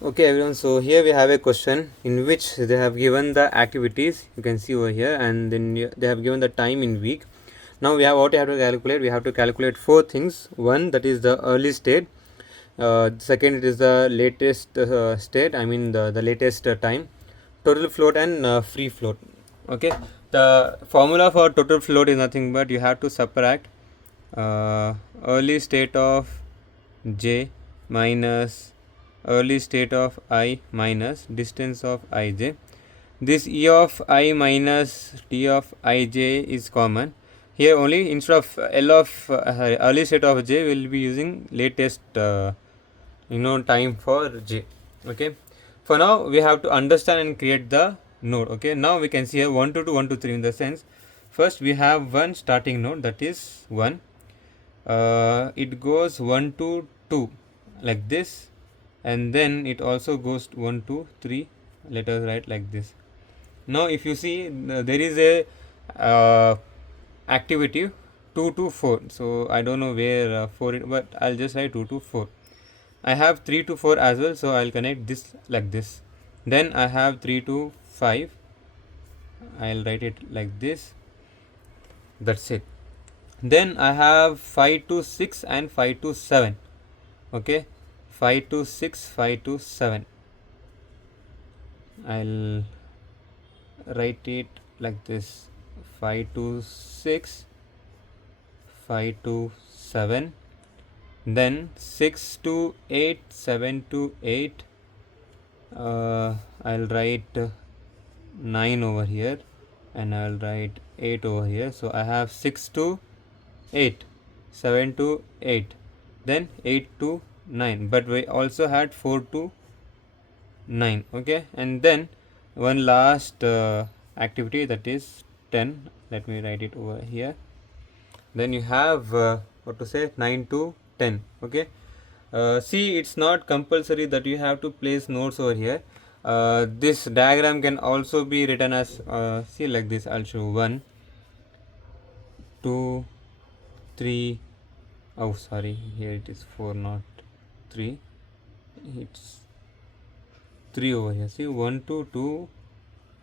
Okay everyone, so here we have a question in which they have given the activities, you can see over here, and then they have given the time in week. Now we have what we have to calculate. We have to calculate four things. One, that is the early state. Second, it is the latest state, I mean the latest time, total float, and free float. Okay, the formula for total float is nothing but you have to subtract early state of j minus early state of I minus distance of ij. This E of I minus T of ij is common. Here only instead of L of early state of j, we will be using latest time for j. Okay. For now, we have to understand and create the node. Okay. Now we can see here 1 to 2, 1 to 3 in the sense. First, we have one starting node, that is 1. It goes 1 to 2 like this, and then it also goes 1 to 3. Let us write like this. Now if you see, there is a activity 2 to 4, so I don't know where 4 but I'll just write 2 to 4. I have 3 to 4 as well, so I'll connect this like this. Then I have 3 to 5, I'll write it like this. That's it. Then I have 5 to 6 and 5 to 7. Okay, 5 to 6, 5 to 7. I'll write it like this: 5 to 6, 5 to 7, then 6 to 8, 7 to 8. I'll write 9 over here, and I'll write 8 over here. So I have 6 to 8, 7 to 8, then 8 to 9, but we also had 4 to 9. Okay, and then one last activity, that is 10. Let me write it over here. Then you have what to say, 9 to 10. Okay, see, it's not compulsory that you have to place nodes over here. This diagram can also be written as see like this. I'll show 1 2 3. Oh sorry, here it is 4 not 3, it's 3 over here. See, 1 to 2,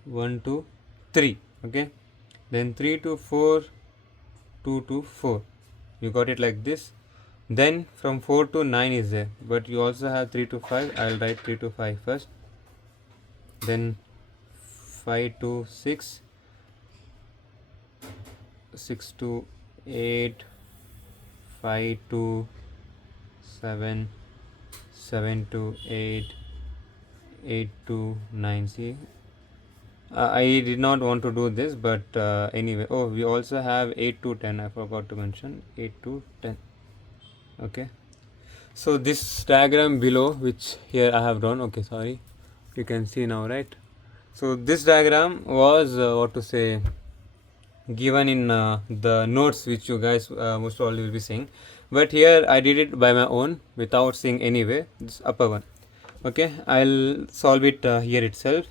1 to 3. Okay, then 3 to 4, 2 to 4. You got it like this. Then from 4 to 9 is there, but you also have 3 to 5. I'll write 3 to 5 first. Then 5 to 6, 6 to 8, 5 to 7, 7 to 8, 8 to 9. See, I did not want to do this, but anyway. Oh, we also have 8 to 10. I forgot to mention 8 to 10. Okay, so this diagram below, which here I have drawn, okay, sorry, you can see now, right? So this diagram was what to say, given in the notes which you guys most probably will be seeing, but here I did it by my own without seeing anyway this upper one. Okay, I'll solve it here itself.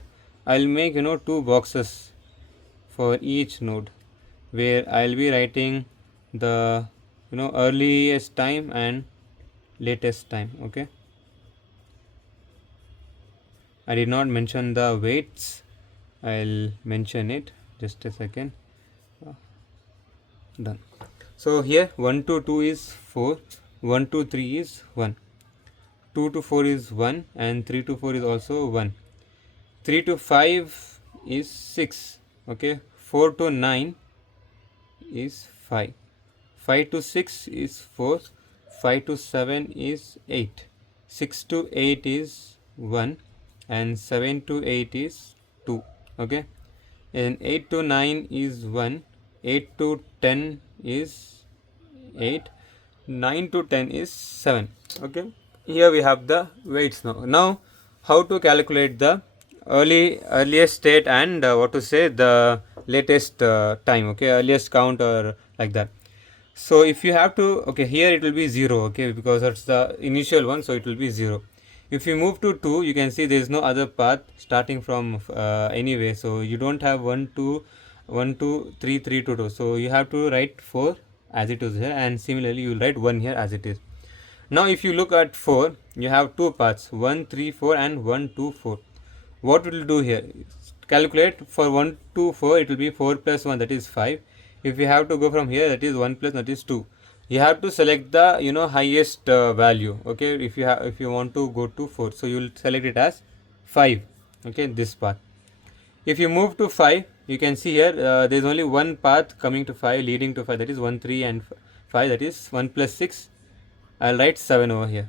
I'll make 2 boxes for each node, where I'll be writing the earliest time and latest time. Okay, I did not mention the weights. I'll mention it, just a second. Done. So here 1 to 2 is 4, 1 to 3 is 1, 2 to 4 is 1, and 3 to 4 is also 1. 3 to 5 is 6. Okay, 4 to 9 is 5, 5 to 6 is 4, 5 to 7 is 8, 6 to 8 is 1, and 7 to 8 is 2. Okay, and 8 to 9 is 1, 8 to 10 is 8, 9 to 10 is 7. Okay, here we have the weights. Now how to calculate the earliest state and what to say, the latest time. Okay, earliest count or like that. So if you have to, okay, here it will be 0. Okay, because that's the initial one, so it will be 0. If you move to 2, you can see there is no other path starting from anyway, so you don't have 1 to 1 to 3, 3 to 2, so you have to write 4 as it is here, and similarly you will write 1 here as it is. Now if you look at 4, you have two paths, 1 3 4 and 1 2 4. What will do here? Calculate for 1 to 4, it will be 4 plus 1, that is 5. If you have to go from here, that is 1 plus, that is 2. You have to select the highest value. Okay, if you want to go to 4, so you will select it as 5. Okay, this path. If you move to 5, you can see here there is only one path coming to 5, leading to 5, that is 1 3 and 5, that is 1 plus 6. I'll write 7 over here.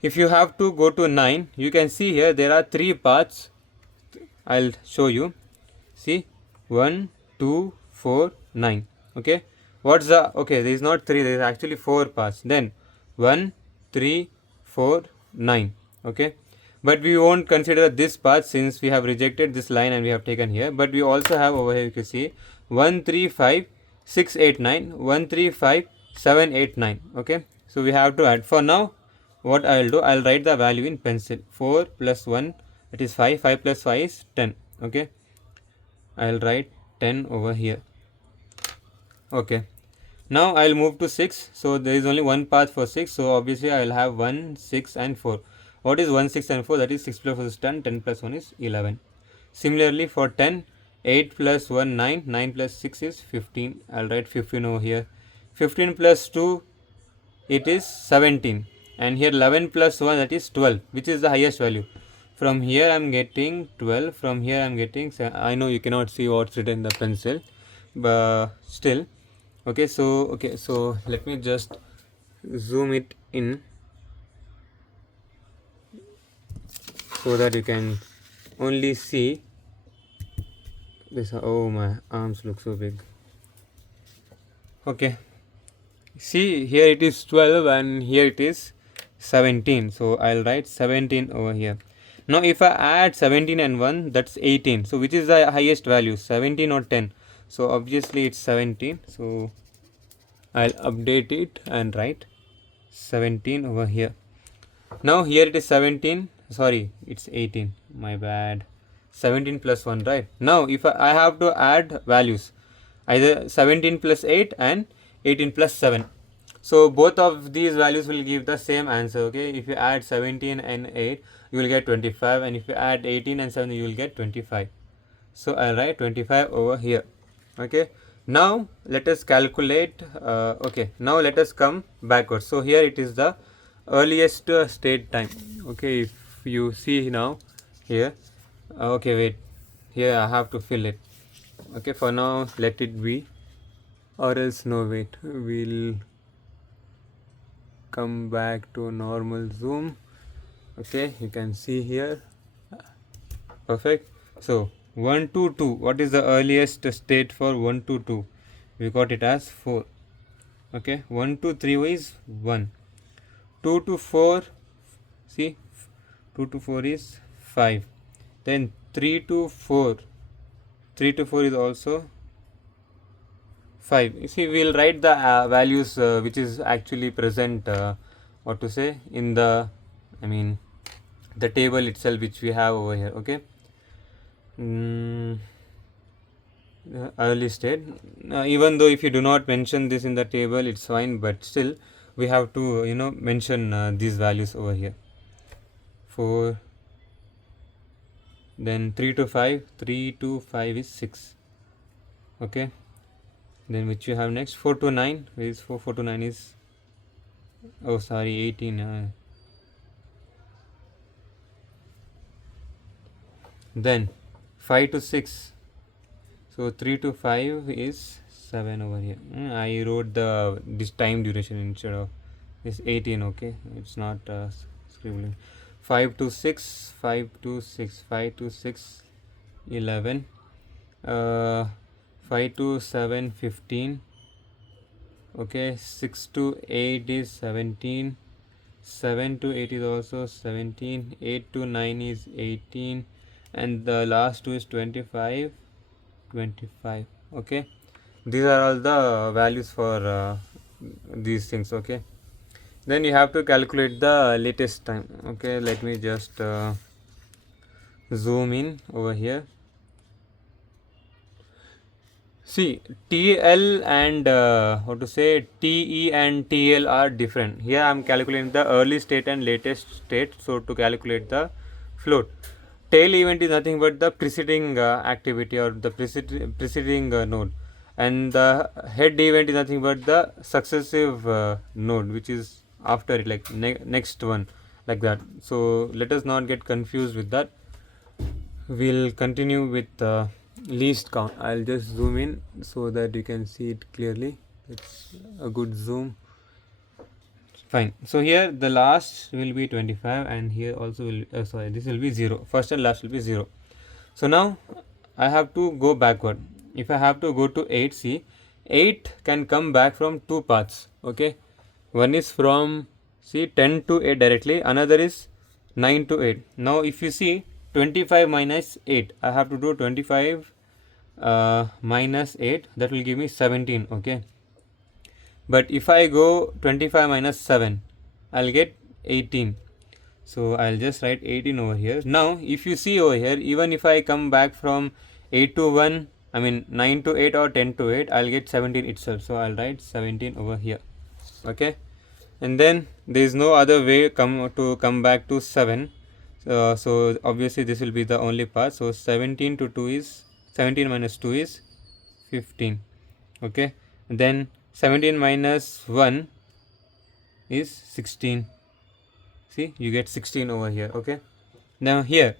If you have to go to 9, you can see here there are three paths. I'll show you. See, 1 2 4 9. Okay, what's the, okay, there is not 3, there is actually 4 paths. Then 1 3 4 9. Okay, but we won't consider this path since we have rejected this line and we have taken here. But we also have over here, you can see 1 3 5 6 8 9, 1 3 5 7 8 9. Okay, so we have to add. For now, what I will do, I will write the value in pencil. 4 plus 1, that is 5, 5 plus 5 is 10. Okay, I will write 10 over here. Okay, now I will move to 6. So there is only one path for 6, so obviously I will have 1 6 and 4. What is 1 6 and 4? That is 6 plus 4 is 10, 10 plus 1 is 11. Similarly for 10, 8 plus 1 9, 9 plus 6 is 15. I will write 15 over here. 15 plus 2, it is 17, and here 11 plus 1, that is 12, which is the highest value. From here I am getting 12, from here I am getting 7. I know you cannot see what's written in the pencil, but still. Okay, so let me just zoom it in so that you can only see this. Oh, my arms look so big. Okay, see, here it is 12 and here it is 17, so I'll write 17 over here. Now if I add 17 and 1, that's 18. So which is the highest value, 17 or 10? So obviously it's 17, so I'll update it and write 17 over here. Now here it is 17, sorry, it's 18, my bad. 17 plus 1, right? Now if I have to add values, either 17 plus 8 and 18 plus 7. So both of these values will give the same answer. Okay, if you add 17 and 8, you will get 25, and if you add 18 and 7, you will get 25. So I'll write 25 over here. Okay, now let us calculate. Okay, now let us come backwards. So here it is the earliest state time. Okay, if you see now here, okay, wait, here I have to fill it. Okay, for now let it be, or else no, wait, we'll come back to normal zoom. Okay, you can see here, perfect. So 1 to 2, what is the earliest state for 1 to 2? We got it as 4. Okay, 1 to 3 is 1. 2 to 4, see, 2 to 4 is 5. Then 3 to 4, 3 to 4 is also 5. You see, we will write the values which is actually present, what to say, in the, I mean, the table itself which we have over here. Okay, early state, even though if you do not mention this in the table, it's fine, but still we have to mention these values over here. 4, then 3 to 5, 3 to 5 is 6. Okay, then which you have next, 4 to 9 is 4, 4 to 9 is, oh sorry, 18. Then 5 to 6, so 3 to 5 is 7 over here. I wrote this time duration instead of this 18. Okay, it's not scribbling. 5 to 6, 5 to 6, 5 to 6, 11, 5 to 7, 15. Okay, 6 to 8 is 17, 7 to 8 is also 17, 8 to 9 is 18, and the last two is 25. Okay, these are all the values for these things. Okay, then you have to calculate the latest time. Okay, let me just zoom in over here. See, TL and what to say, TE and TL are different. Here I am calculating the early state and latest state. So to calculate the float, tail event is nothing but the preceding activity or the preceding node, and the head event is nothing but the successive node which is after it, like next one, like that. So let us not get confused with that. We'll continue with least count. I'll just zoom in so that you can see it clearly. It's a good zoom. Fine. So here the last will be 25 and here also will sorry, this will be 0. First and last will be 0. So now I have to go backward. If I have to go to 8, see, 8 can come back from two paths. Okay, one is from, see, 10 to 8 directly, another is 9 to 8. Now if you see 25 minus 8, I have to do 25 minus 8, that will give me 17. Okay, but if I go 25 minus 7, I'll get 18. So I'll just write 18 over here. Now if you see over here, even if I come back from 8 to 1, I mean 9 to 8 or 10 to 8, I'll get 17 itself. So I'll write 17 over here. Okay, and then there is no other way to come back to 7. So obviously this will be the only path. So 17 to 2 is 17 minus 2 is 15. Okay, and then 17 minus 1 is 16. See, you get 16 over here. Okay, now here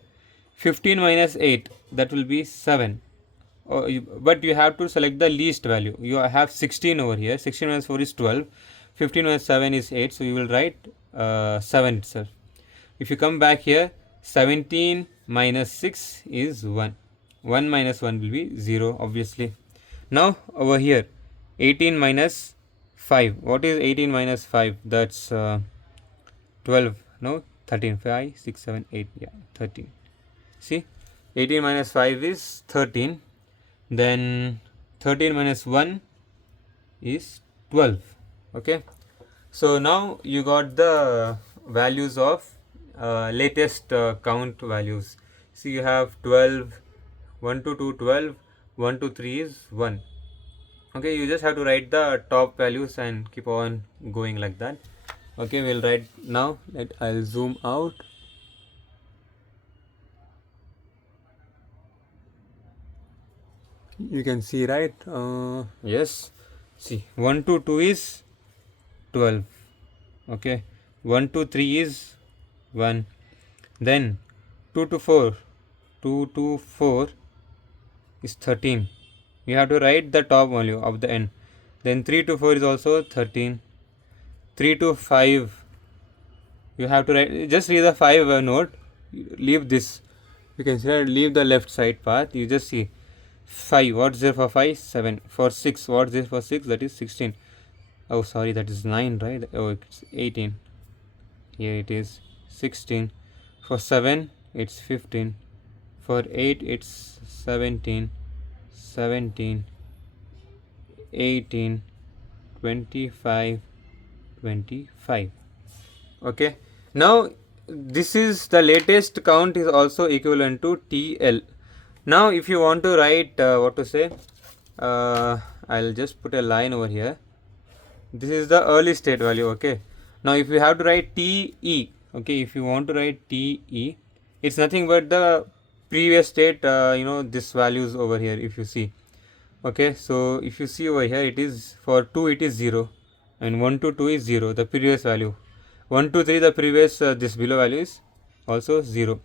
15 minus 8, that will be 7. But you have to select the least value. You have 16 over here. 16 minus 4 is 12. 15 minus 7 is 8. So you will write 7 itself. If you come back here, 17 minus 6 is 1. 1 minus 1 will be 0, obviously. Now over here, 18 minus 5. What is 18 minus 5? That's 12. No, 13. 5, 6, 7, 8. Yeah, 13. See, 18 minus 5 is 13. Then 13 minus 1 is 12. Okay, so now you got the values of latest count values. See, you have 12, 1 to 2 12, 1 to 3 is 1. Okay, you just have to write the top values and keep on going like that. Okay, we'll write now. I'll zoom out. You can see, right? Yes, see, 1 to 2 is 12. Okay, 1 to 3 is 1. Then 2 to 4 is 13. You have to write the top value of the end. Then 3 to 4 is also 13. 3 to 5, you have to write, just read the 5 note, leave this, you can see, leave the left side path. You just see 5, what's there for 5? 7. For 6, what's there for 6? That is 16. Oh sorry, that is 9, right? Oh, it's 18. Here it is 16. For 7 it's 15. For 8 it's 17, 18, 25, 25. Okay, now this is the latest count is also equivalent to TL. Now if you want to write what to say, I'll just put a line over here. This is the early state value. Okay, now if you have to write TE, okay, if you want to write TE, it's nothing but the previous state, this values over here, if you see. Okay, so if you see over here, it is for 2 it is 0 and 1 to 2 is 0, the previous value. 1 to 3, the previous this below value is also 0.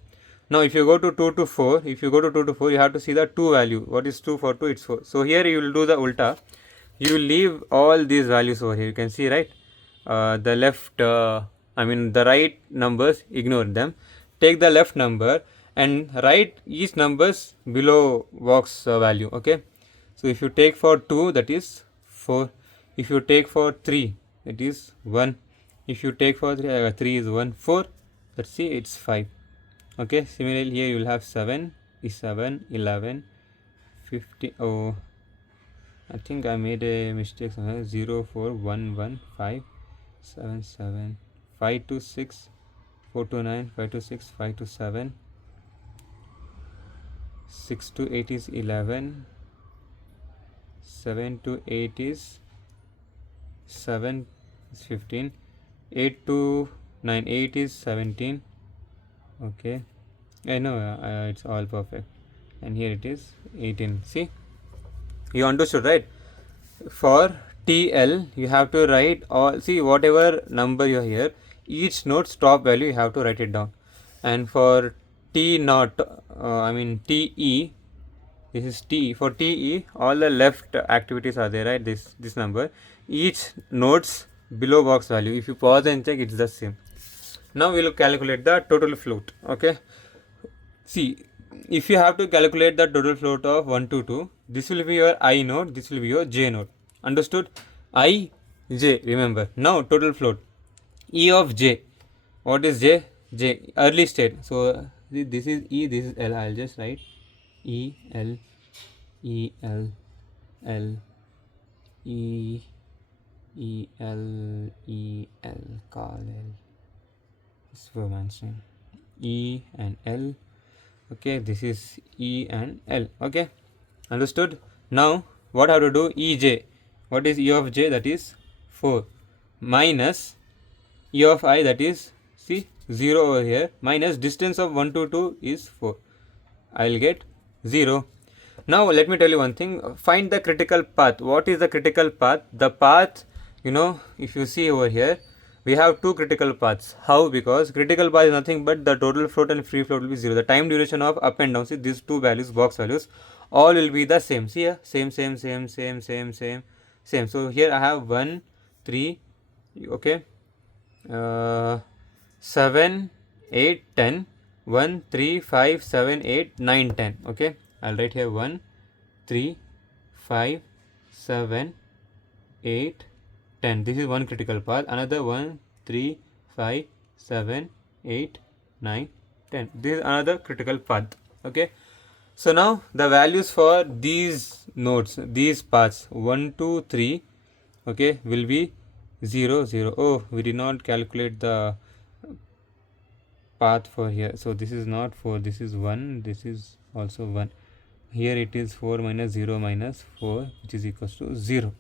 Now if you go to 2 to 4, you have to see the 2 value. What is 2 for 2? It's 4. So here you will do the ulta. You will leave all these values over here. You can see, right? The left, the right numbers, ignore them. Take the left number and write each numbers below box value. Okay. So if you take for 2, that is 4. If you take for 3, that is 1. If you take for 3 is 1, 4. Let's see, it's 5. Okay, similarly here you will have 7 is 7, 11, 50. Oh, I think I made a mistake somewhere. 0, 4, 1, 1, 5, 7, 7, 5 to 6, 4 to 9, 5 to 6, 5 to 7, 6 to 8 is 11, 7 to 8 is 7 is 15. 8 to 9, 8 is 17. Okay, I know it's all perfect, and here it is 18. See, you understood, right? For TL you have to write all, see, whatever number you hear, each node's top value you have to write it down. And for T naught, I mean TE, this is T. For TE, all the left activities are there, right? This number, each node's below box value, if you pause and check, it's the same. Now we will calculate the total float. Okay, see, if you have to calculate the total float of 1 to 2, this will be your I node, this will be your J node. Understood? I, J, remember. Now total float. E of J. What is J? J, early state. So this is E, this is L. I'll just write E, L, E, L, L, E, E, L, E, L, call L. This is man's name. E and L. Okay, this is E and L. Okay, understood? Now what I have to do? EJ. What is E of J? That is 4 minus E of I, that is, see, 0 over here, minus distance of 1 to 2 is 4. I will get 0. Now let me tell you one thing. Find the critical path. What is the critical path? The path, if you see over here, we have two critical paths. How? Because critical path is nothing but the total float and free float will be 0. The time duration of up and down, see, these two values, box values, all will be the same. See here, same. So here I have 1, 3, okay, 7, 8, 10, 1, 3, 5, 7, 8, 9, 10. Okay, I'll write here 1, 3, 5, 7, 8, 10. This is one critical path. Another 1, 3, 5, 7, 8, 9, 10. This is another critical path. Okay, so now the values for these nodes, these paths 1, 2, 3, okay, will be 0, 0. Oh, we did not calculate the path for here. So this is not 4, this is 1, this is also 1. Here it is 4 minus 0 minus 4, which is equals to 0.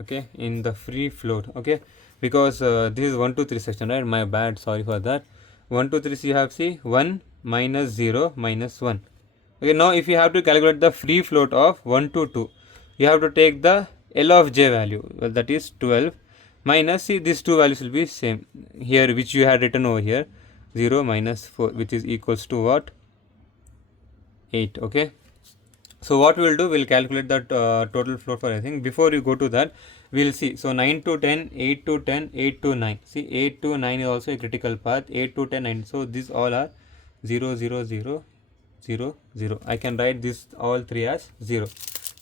Okay, in the free float. Okay, because this is 1 2 3 section, right? My bad, sorry for that. 1 2 3, so you have, see, 1 minus 0 minus 1. Okay, now if you have to calculate the free float of 1 to 2, you have to take the L of J value, well, that is 12, minus, see, these two values will be same here, which you had written over here, 0 minus 4, which is equals to what? 8. Okay, so what we will do, we will calculate that total float for everything. Before you go to that, we will see. So 9 to 10, 8 to 10, 8 to 9. See, 8 to 9 is also a critical path. 8 to 10, 9. So these all are 0, 0, 0, 0, 0. I can write this all three as 0.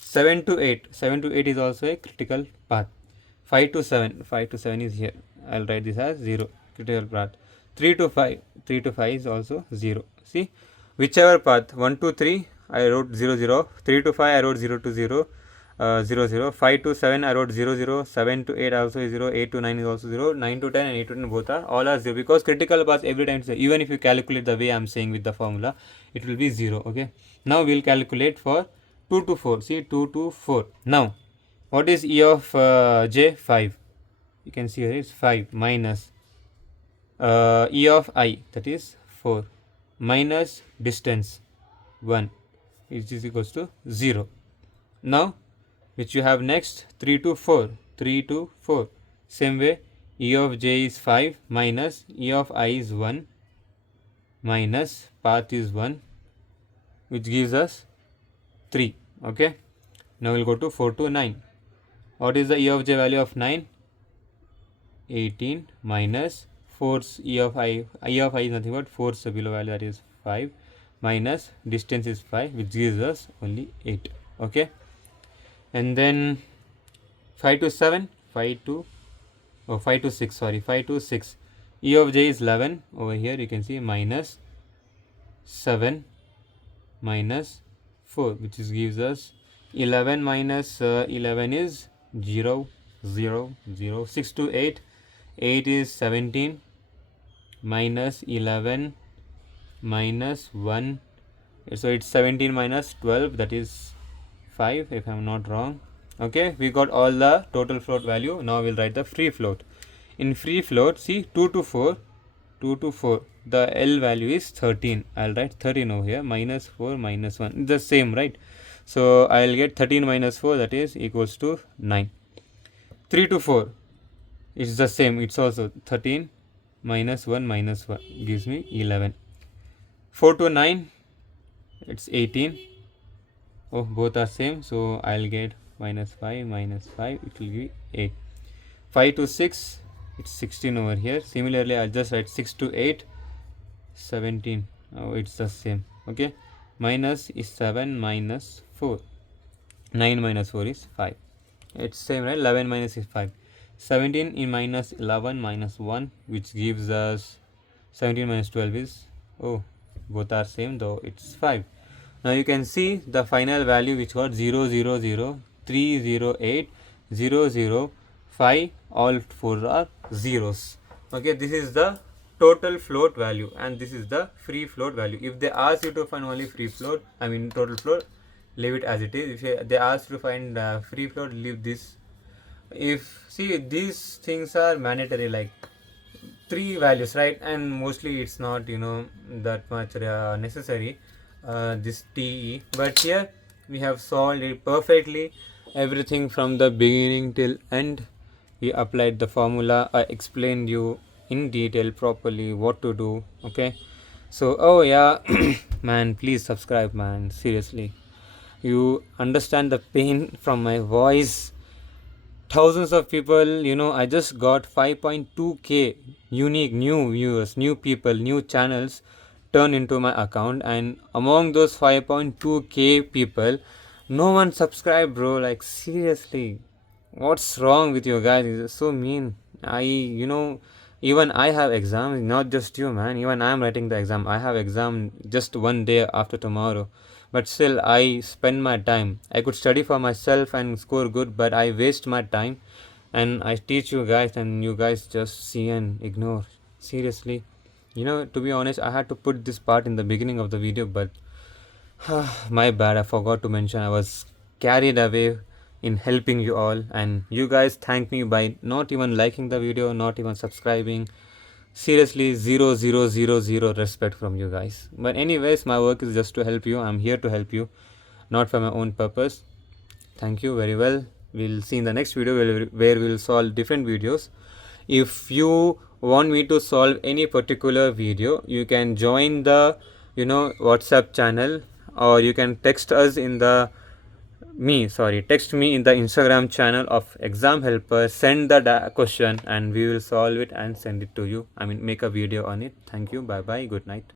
7 to 8. 7 to 8 is also a critical path. 5 to 7. 5 to 7 is here. I will write this as 0. Critical path. 3 to 5. 3 to 5 is also 0. See, whichever path, 1 to 3, I wrote 0, 0. 3 to 5, I wrote 0 to 0. 0, 0. 5 to 7, I wrote 0, 0. 7 to 8 also is 0. 8 to 9 is also 0. 9 to 10 and 8 to 10 both are all are 0, because critical paths every time, even if you calculate the way I am saying with the formula, it will be 0. Okay, now we will calculate for 2 to 4. See, 2 to 4. Now what is E of J? 5. You can see here is 5 minus E of I, that is 4, minus distance 1, which is equals to 0. Now which you have next, 3 to 4. 3 to 4. Same way, E of J is 5 minus E of I is 1 minus path is 1, which gives us 3. Okay, now we'll go to 4 to 9. What is the E of J value of 9? 18 minus 4's E of I. E of I is nothing but 4's below value, that is 5, minus distance is 5, which gives us only 8. Okay, and then 5 to 7, 5 to 6, sorry, 5 to 6. E of J is 11. Over here you can see minus 7 minus 4, which is gives us 11 minus 11 is 0, 0, 0. 6 to 8, 8 is 17 minus 11 minus 1. So it's 17 minus 12, that is 5, if I am not wrong. Okay, we got all the total float value. Now we'll write the free float. In free float, see 2 to 4, 2 to 4, the L value is 13. I'll write 13 over here, minus 4 minus 1, the same, right? So I'll get 13 minus 4, that is equals to 9. 3 to 4, it's the same, it's also 13 minus 1 minus 1 gives me 11. 4 to 9, it's 18. Oh, both are same, so I'll get minus 5 minus 5, it will give 8. 5 to 6, it's 16 over here. Similarly, I'll just write 6 to 8, 17. Oh, it's the same. Okay, minus is 7 minus 4, 9 minus 4 is 5. It's same, right? 11 minus is 5. 17 in minus 11 minus 1, which gives us 17 minus 12 is, oh, both are same, though it's 5. Now you can see the final value, which got 0 0 0 3 0 8 0 0 5, all 4 are zeros. Okay, this is the total float value and this is the free float value. If they ask you to find only free float, I mean total float, leave it as it is. If they ask you to find free float, leave this. If see, these things are mandatory, like 3 values, right? And mostly it's not that much necessary, this TE, but here we have solved it perfectly, everything from the beginning till end. We applied the formula, I explained you in detail properly what to do. Okay, so oh yeah, man, please subscribe, man, seriously. You understand the pain from my voice. Thousands of people, I just got 5.2k unique new viewers, new people, new channels turned into my account, and among those 5.2k people, no one subscribed, bro. Like, seriously, what's wrong with you guys? It's so mean. Even I have exams, not just you, man. Even I am writing the exam. I have exam just one day after tomorrow, but still I spend my time. I could study for myself and score good, but I waste my time and I teach you guys, and you guys just see and ignore. Seriously, to be honest, I had to put this part in the beginning of the video, but my bad, I forgot to mention. I was carried away in helping you all, and you guys thank me by not even liking the video, not even subscribing. Seriously, 0 0 0 0 respect from you guys. But anyways, my work is just to help you. I'm here to help you, not for my own purpose. Thank you very well. We'll see in the next video where we'll solve different videos. If you want me to solve any particular video, you can join the WhatsApp channel, or you can text us in the text me in the Instagram channel of Exam Helper. Send the question and we will solve it and send it to you. I mean, make a video on it. Thank you. Bye bye. Good night.